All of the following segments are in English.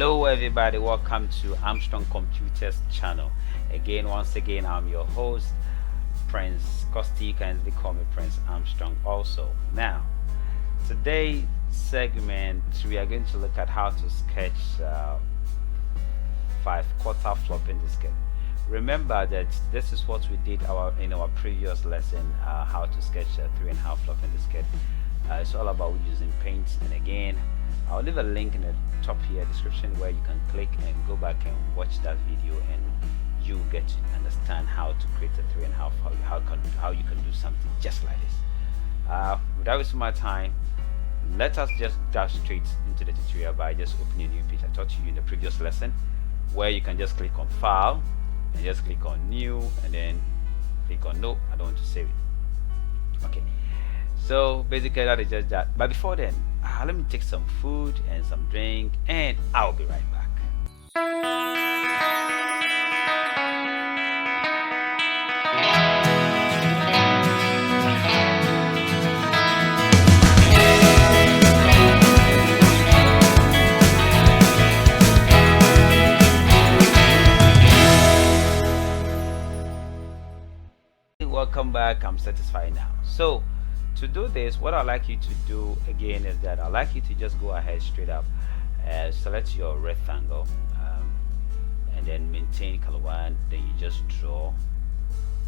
Hello everybody, welcome to Armstrong Computers channel. Once again, I'm your host, Prince Costi. You can call me Prince Armstrong also. Now, today segment, we are going to look at how to sketch 5/4 flopping diskette. Remember that this is what we did in our previous lesson, how to sketch a 3.5 flopping diskette. It's all about using paint, and again, I'll leave a link in the top here description where you can click and go back and watch that video, and you get to understand how to create a 3.5, how you can do something just like this. Without wasting my time, let us just dash straight into the tutorial by just opening a new page. I taught you in the previous lesson where you can just click on File and just click on New, and then click on No, I don't want to save it. Okay, so basically that is just that. But before then, let me take some food and some drink, and I'll be right back. Welcome back. I'm satisfied now. So to do this, what I'd like you to do again is that I'd like you to just go ahead straight up, select your rectangle, and then maintain color 1. Then you just draw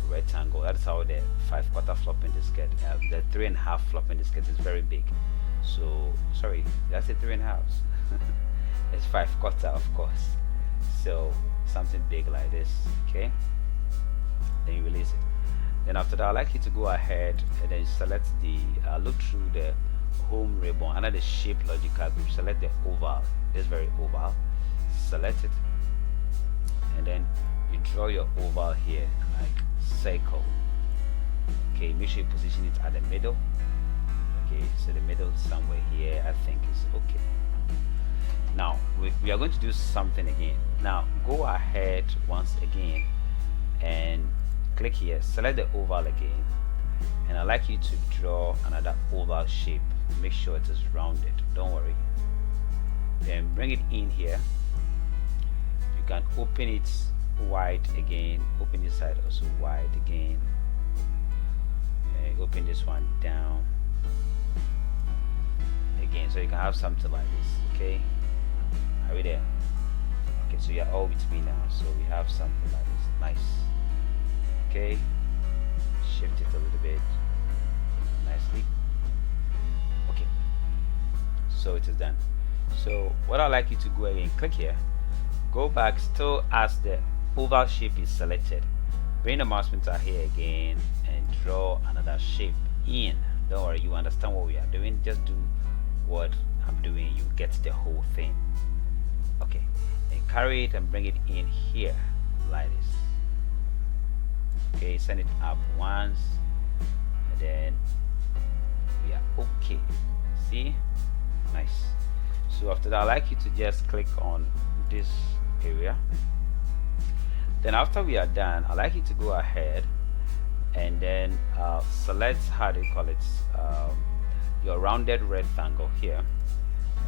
a rectangle. That's how the 5/4 flopping diskette, the 3.5 flopping diskette is very big. So sorry, that's a 3.5. It's 5/4, of course. So something big like this. Okay, then you release it. Then after that, I'd like you to go ahead and then select the look through the home ribbon under the shape logical group. Select the oval, this very oval, select it, and then you draw your oval here like circle. Okay, make sure you position it at the middle. Okay, so the middle is somewhere here, I think is okay. Now we are going to do something again. Now go ahead once again and click here, select the oval again, and I'd like you to draw another oval shape. Make sure it is rounded, don't worry. Then bring it in here. You can open it wide again, open this side also wide again, and open this one down again, so you can have something like this. Okay, are we there? Okay, so you're all with me now, so we have something like this. Nice. Okay, shift it a little bit nicely. Okay, so it is done. So what I'd like you to go again, click here, go back still as the oval shape is selected, bring the mouse pointer here again and draw another shape in. Don't worry, you understand what we are doing. Just do what I'm doing, you get the whole thing. Okay, and carry it and bring it in here like this. Okay, send it up once, and then we are okay. See, nice. So after that, I'd like you to just click on this area. Then after we are done, I'd like you to go ahead and then select, how do you call it, your rounded rectangle here,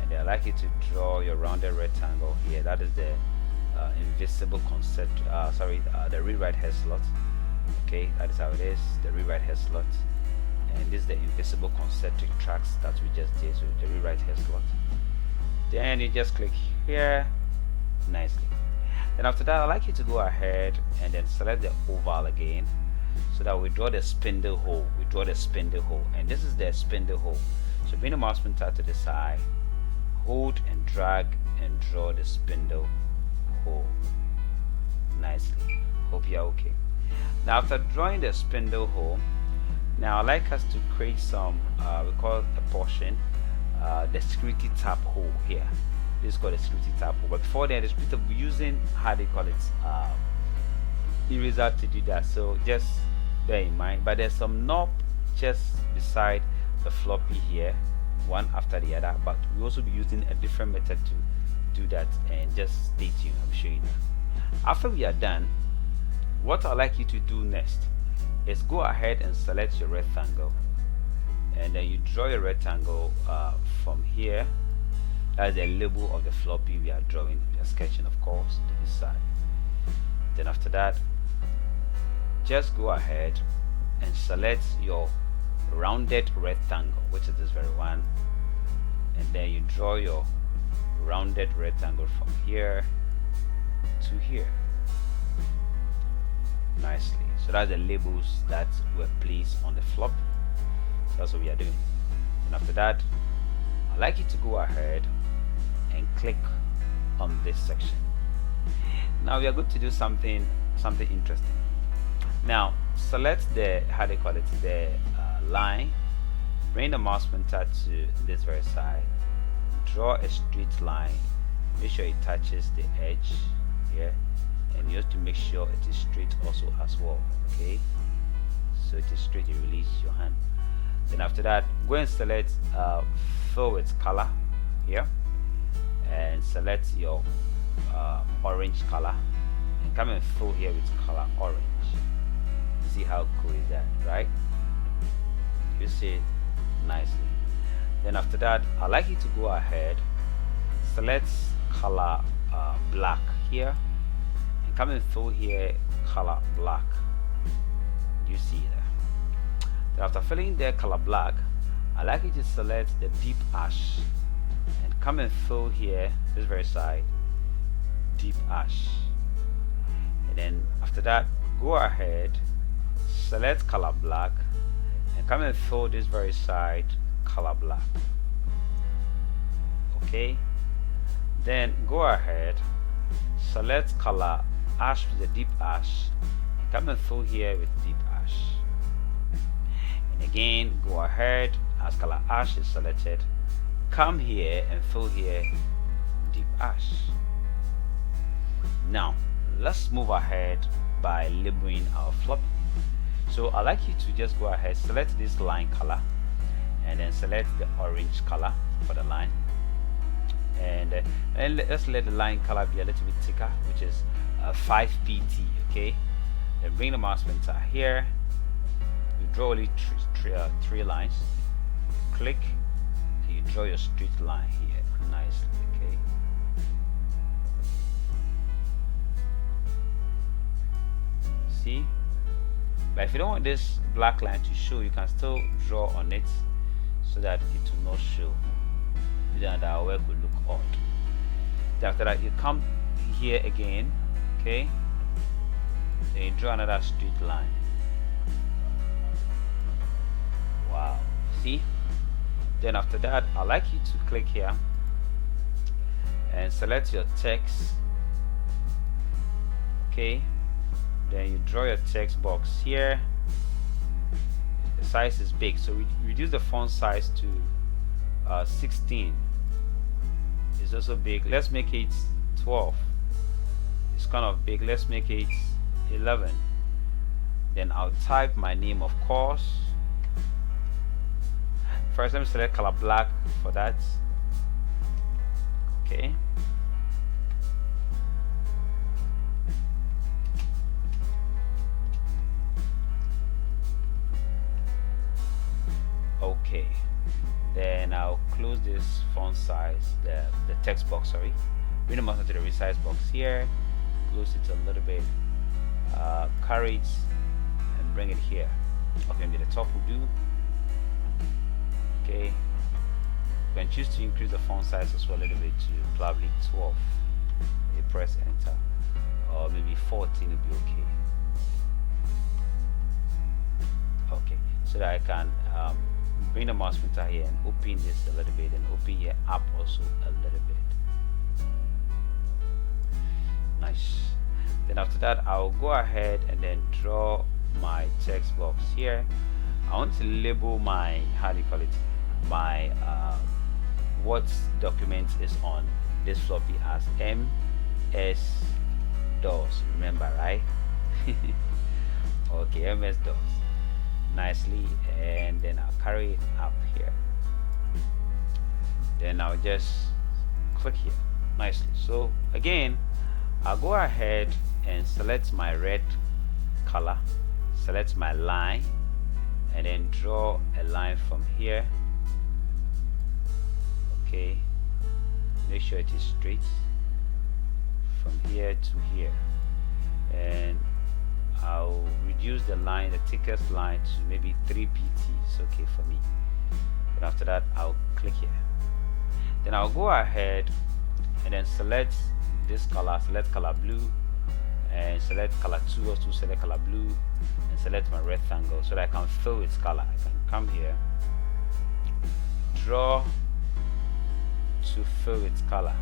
and then I'd like you to draw your rounded rectangle here. That is the invisible concept, the rewrite head slot. Okay, that is how it is, the rewrite head slot, and this is the invisible concentric tracks that we just did, so the rewrite head slot. Then you just click here nicely. Then after that, I'd like you to go ahead and then select the oval again, so that we draw the spindle hole. We draw the spindle hole, and this is the spindle hole. So bring the mouse pointer to the side, hold and drag and draw the spindle hole nicely. Hope you're okay. Now after drawing the spindle hole, now I'd like us to create some, we call a portion, the security tap hole here. This is called the security tap hole. But before then, we're using, how they call it, eraser to do that. So just bear in mind. But there's some knob just beside the floppy here, one after the other. But we also be using a different method to do that. And just stay tuned. I'm showing you. After we are done, what I'd like you to do next is go ahead and select your rectangle, and then you draw your rectangle from here That's the label of the floppy we are drawing, we are sketching, of course, to this side. Then after that, just go ahead and select your rounded rectangle, which is this very one, and then you draw your rounded rectangle from here to here nicely. So that's the labels that were placed on the floppy. So that's what we are doing. And after that, I'd like you to go ahead and click on this section. Now we are going to do something interesting. Now select the, how they call it, the line, bring the mouse pointer to this very side, draw a straight line, make sure it touches the edge here, and you have to make sure it is straight also as well. Okay, so it is straight, you release your hand. Then after that, go and select fill with color here, and select your orange color, and come and fill here with color orange. See how cool is that, right? You see it nicely. Then after that, I'd like you to go ahead, select color black here, and come and fill here color black. You see that. Then after filling the color black, I'd like you to select the deep ash and come and fill here this very side deep ash. And then after that, go ahead, select color black and come and fill this very side color black. Okay, then go ahead, select color ash with the deep ash and come and fill here with deep ash. And again, go ahead, as color ash is selected, come here and fill here deep ash. Now let's move ahead by labeling our floppy. So I'd like you to just go ahead, select this line color, and then select the orange color for the line, and let's let the line color be a little bit thicker, which is 5 pt. Okay, then bring the mouse pointer here, you draw only three lines, click, and you draw your straight line here nicely. Okay, see. But if you don't want this black line to show, you can still draw on it so that it will not show. Then our work will look odd. Then after that, you come here again, okay? Then you draw another straight line. Wow, see? Then after that, I'd like you to click here and select your text, okay? Then you draw your text box here. The size is big, so we reduce the font size to 16. It's also big. Let's make it 12. It's kind of big. Let's make it 11. Then I'll type my name, of course. First, let me select color black for that. Okay. Okay, then I'll close this font size, the text box, sorry, bring the mouse to the resize box here, close it a little bit, carry it and bring it here. Okay, maybe the top will do. Okay, you can choose to increase the font size as well a little bit to probably 12. You press enter, or maybe 14 will be okay. Okay, so that I can bring the mouse pointer here and open this a little bit, and open here up also a little bit. Nice. Then after that, I'll go ahead and then draw my text box here. I want to label my, how do you call it, my what document is on this floppy as MS DOS. Remember, right? Okay, MS DOS. Nicely, and then I'll carry it up here. Then I'll just click here nicely. So again, I'll go ahead and select my red color, select my line, and then draw a line from here. Okay, make sure it is straight from here to here, and I'll reduce the line, the thickest line, to maybe 3 pt. It's okay for me. And after that, I'll click here. Then I'll go ahead and then select this color, select color blue, and select color 2, also select color blue, and select my rectangle so that I can fill its color. I can come here, draw to fill its color.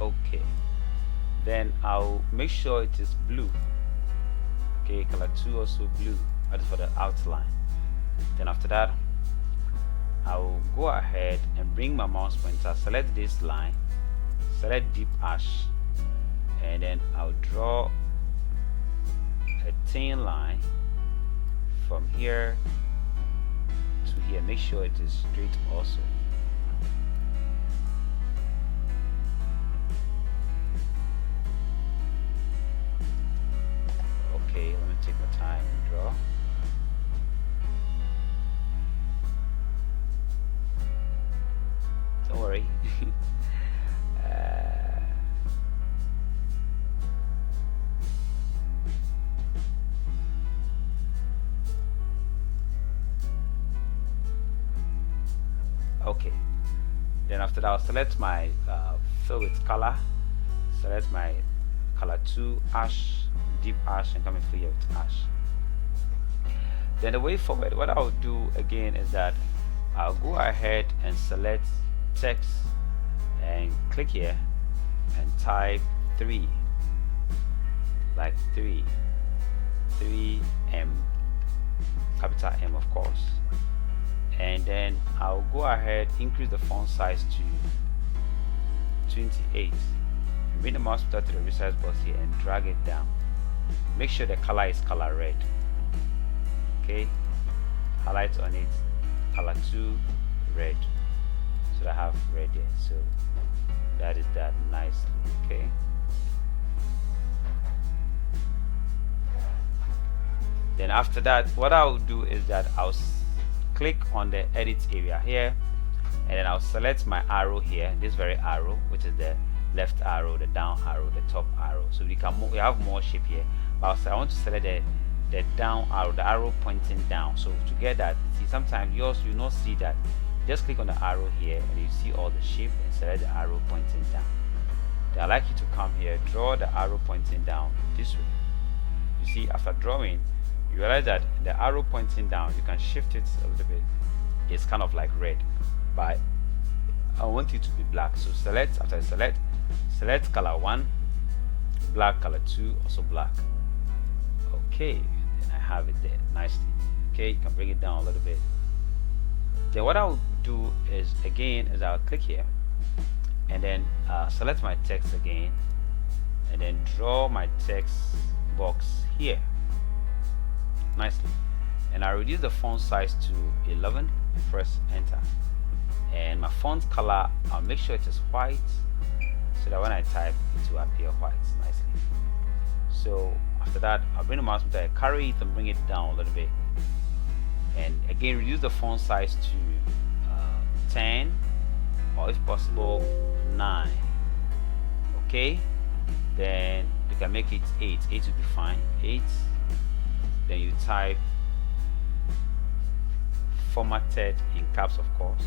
Okay, then I'll make sure it is blue. Okay, color 2 also blue. That is for the outline. Then after that, I'll go ahead and bring my mouse pointer, select this line, select deep ash, and then I'll draw a thin line from here to here. Make sure it is straight also. Okay, let me take my time and draw. Don't worry. Okay, then after that, I'll select my fill with color, select my color 2 ash, deep ash, and come and fill it with ash. Then the way forward, what I'll do again is that I'll go ahead and select text and click here and type 3, like 3M, capital M of course, and then I'll go ahead, increase the font size to 28, bring the mouse pointer to the resize box here and drag it down. Make sure the color is color red. Okay, highlight on it, color 2 red, so I have red there. So that is that nicely. Okay, then after that, what I'll do is that I'll click on the edit area here, and then I'll select my arrow here, this very arrow, which is the left arrow, the down arrow, the top arrow. So we have more shape here, but I want to select the down arrow, the arrow pointing down. So to get that, see, sometimes yours you not see that. Just click on the arrow here and you see all the shape, and select the arrow pointing down. Then I'd like you to come here, draw the arrow pointing down this way. You see, after drawing, you realize that the arrow pointing down, you can shift it a little bit. It's kind of like red, but I want it to be black. So select, after select color 1, black, color 2, also black. Okay, then I have it there nicely. Okay, you can bring it down a little bit. Then what I'll do is I'll click here and then select my text again, and then draw my text box here nicely, and I'll reduce the font size to 11, press enter, and my font color, I'll make sure it is white so that when I type it will appear white nicely. So after that, I'll bring the mouse pointer, carry it and bring it down a little bit, and again reduce the font size to 10, or if possible 9. Okay, then you can make it 8 will be fine, 8. Then you type formatted in caps of course,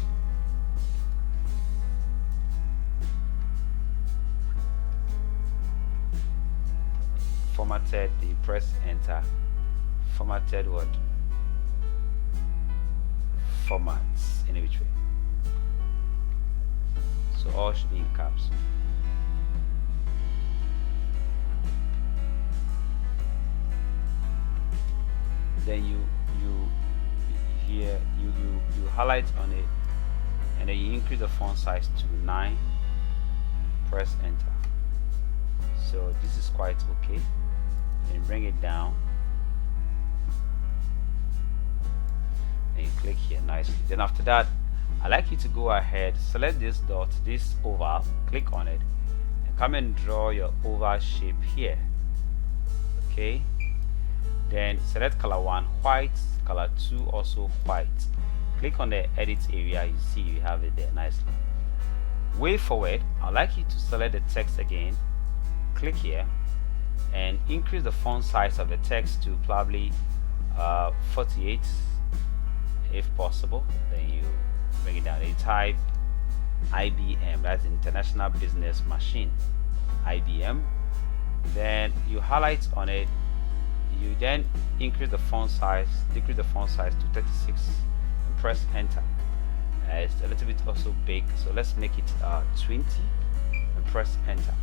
formatted, you press enter, formatted what? Formats in which way? So all should be in caps. Then you highlight on it, and then you increase the font size to 9, press enter. So this is quite okay, and bring it down and you click here nicely. Then after that, I'd like you to go ahead, select this dot, this oval, click on it, and come and draw your oval shape here. Okay, then select color 1 white, color 2 also white. Click on the edit area, you see you have it there nicely. Way forward, I'd like you to select the text again, click here and increase the font size of the text to probably 48 if possible. Then you bring it down. You type IBM, that's International Business Machine, IBM. Then you highlight on it, you then increase the font size, decrease the font size to 36 and press enter. It's a little bit also big, so let's make it 20 and press enter.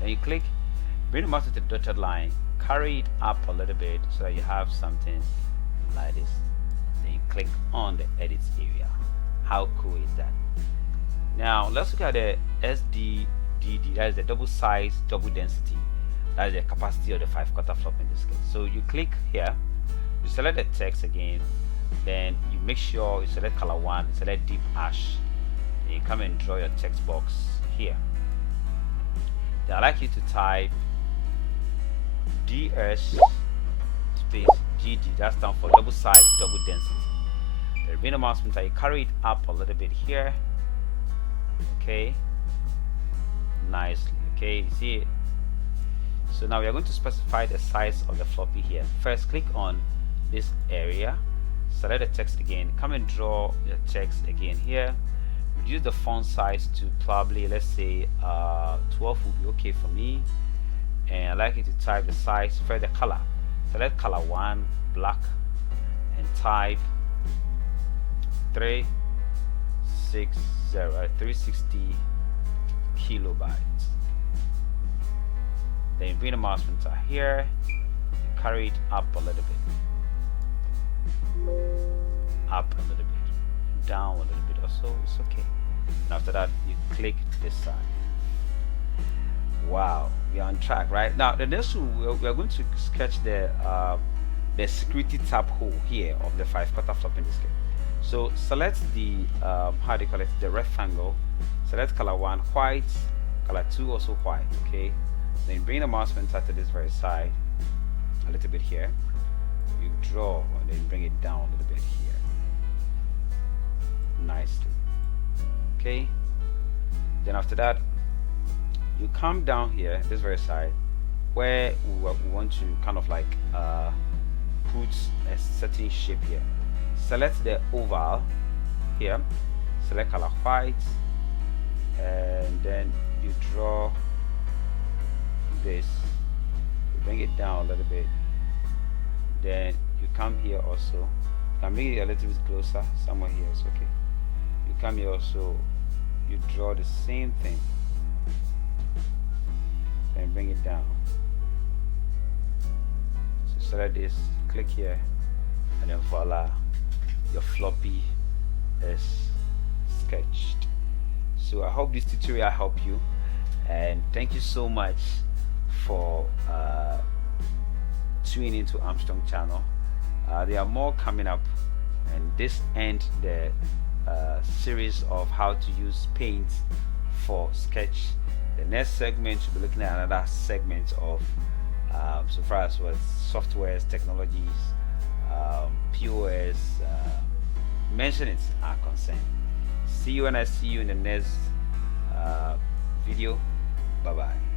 Then you click, bring the mouse to the dotted line, carry it up a little bit so that you have something like this. Then you click on the edit area. How cool is that? Now let's look at the SDDD, that is the double size, double density. That is the capacity of the 5/4 floppy diskette. So you click here, you select the text again, then you make sure you select color 1, select deep ash, and you come and draw your text box here. Then I'd like you to type DS space GD, that stands for double size, double density. The remaining mouse pointer, you carry it up a little bit here, okay, nicely, okay, you see it. So now we are going to specify the size of the floppy here. First, click on this area, select the text again, come and draw the text again here, reduce the font size to probably, let's say 12 would be okay for me, and I'd like you to type the size for the color. Select color 1, black, and type 360 kilobytes. Then bring the mouse pointer here, carry it up a little bit, up a little bit, down a little bit, also it's okay. And after that, you click this side. Wow, we are on track, right? Now the next one, we are going to sketch the security tab hole here of the 5/4 floppy diskette. So select the how do you call it, the rectangle, select color 1 white, color 2 also white, okay. Then bring the mouse pointer to this very side a little bit here, you draw and then bring it down a little bit here nicely, okay. Then after that, you come down here this very side where we want to kind of like put a certain shape here. Select the oval here, select color white, and then you draw this, you bring it down a little bit, then you come here also, you can bring it a little bit closer, somewhere here is okay. You come here also, you draw the same thing, then bring it down. So select this, click here, and then voila, your floppy is sketched. So I hope this tutorial helped you, and thank you so much for tuning into Armstrong channel. There are more coming up, and this ends the series of how to use paint for sketch. The next segment should be looking at another segment of so far as what softwares, technologies, POS, mentionings are concerned. See you when I see you in the next video. Bye bye.